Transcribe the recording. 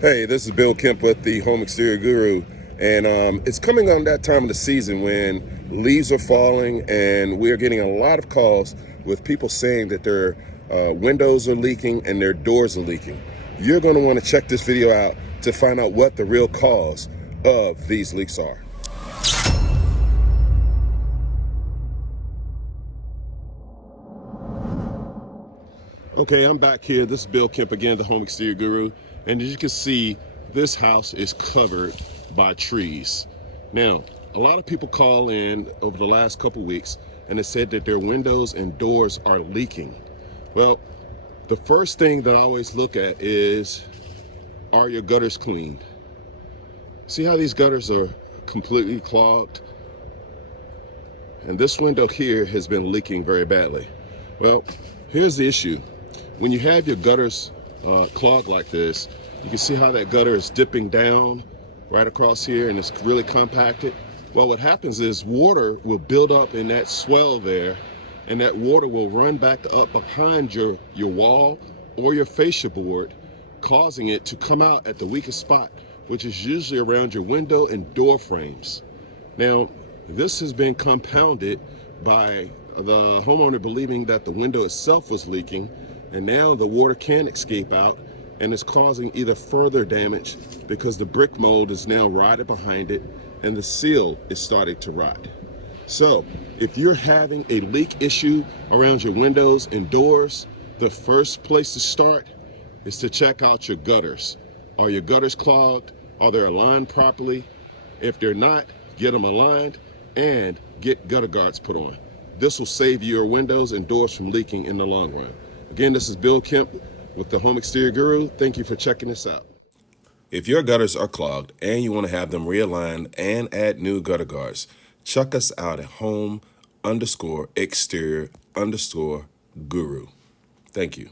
Hey, this is Bill Kemp with the Home Exterior Guru, and it's coming on that time of the season when leaves are falling, and we're getting a lot of calls with people saying that their windows are leaking and their doors are leaking. You're going to want to check this video out to find out what the real cause of these leaks are. Okay, I'm back here. This is Bill Kemp again, the Home Exterior Guru. And as you can see, this house is covered by trees. Now, a lot of people call in over the last couple weeks and they said that their windows and doors are leaking. Well, the first thing that I always look at is, are your gutters cleaned? See how these gutters are completely clogged? And this window here has been leaking very badly. Well, here's the issue. When you have your gutters clogged like this, you can see how that gutter is dipping down right across here and it's really compacted. Well, what happens is water will build up in that swell there, and that water will run back up behind your wall or your fascia board, causing it to come out at the weakest spot, which is usually around your window and door frames. Now, this has been compounded by the homeowner believing that the window itself was leaking, and now the water can't escape out and it's causing either further damage because the brick mold is now rotted behind it and the seal is starting to rot. So if you're having a leak issue around your windows and doors, the first place to start is to check out your gutters. Are your gutters clogged? Are they aligned properly? If they're not, get them aligned and get gutter guards put on. This will save your windows and doors from leaking in the long run. Again, this is Bill Kemp with the Home Exterior Guru. Thank you for checking this out. If your gutters are clogged and you want to have them realigned and add new gutter guards, check us out at home_exterior_guru. Thank you.